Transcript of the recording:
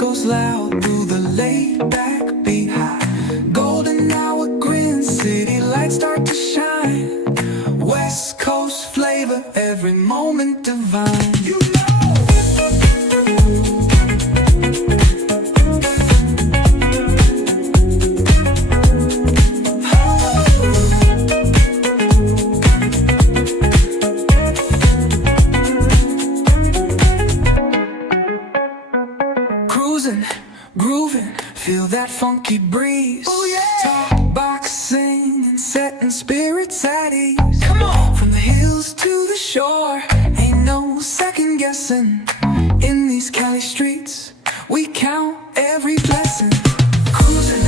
goes loud through the laid-back beat. Golden hour grin, city lights start to shine. West Coast flavor, every moment divine. You know. Cruising, grooving, feel that funky breeze. Oh yeah! Talk boxing and setting spirits at ease. Come on! From the hills to the shore, ain't no second guessing. In these Cali streets, we count every blessing. Cruising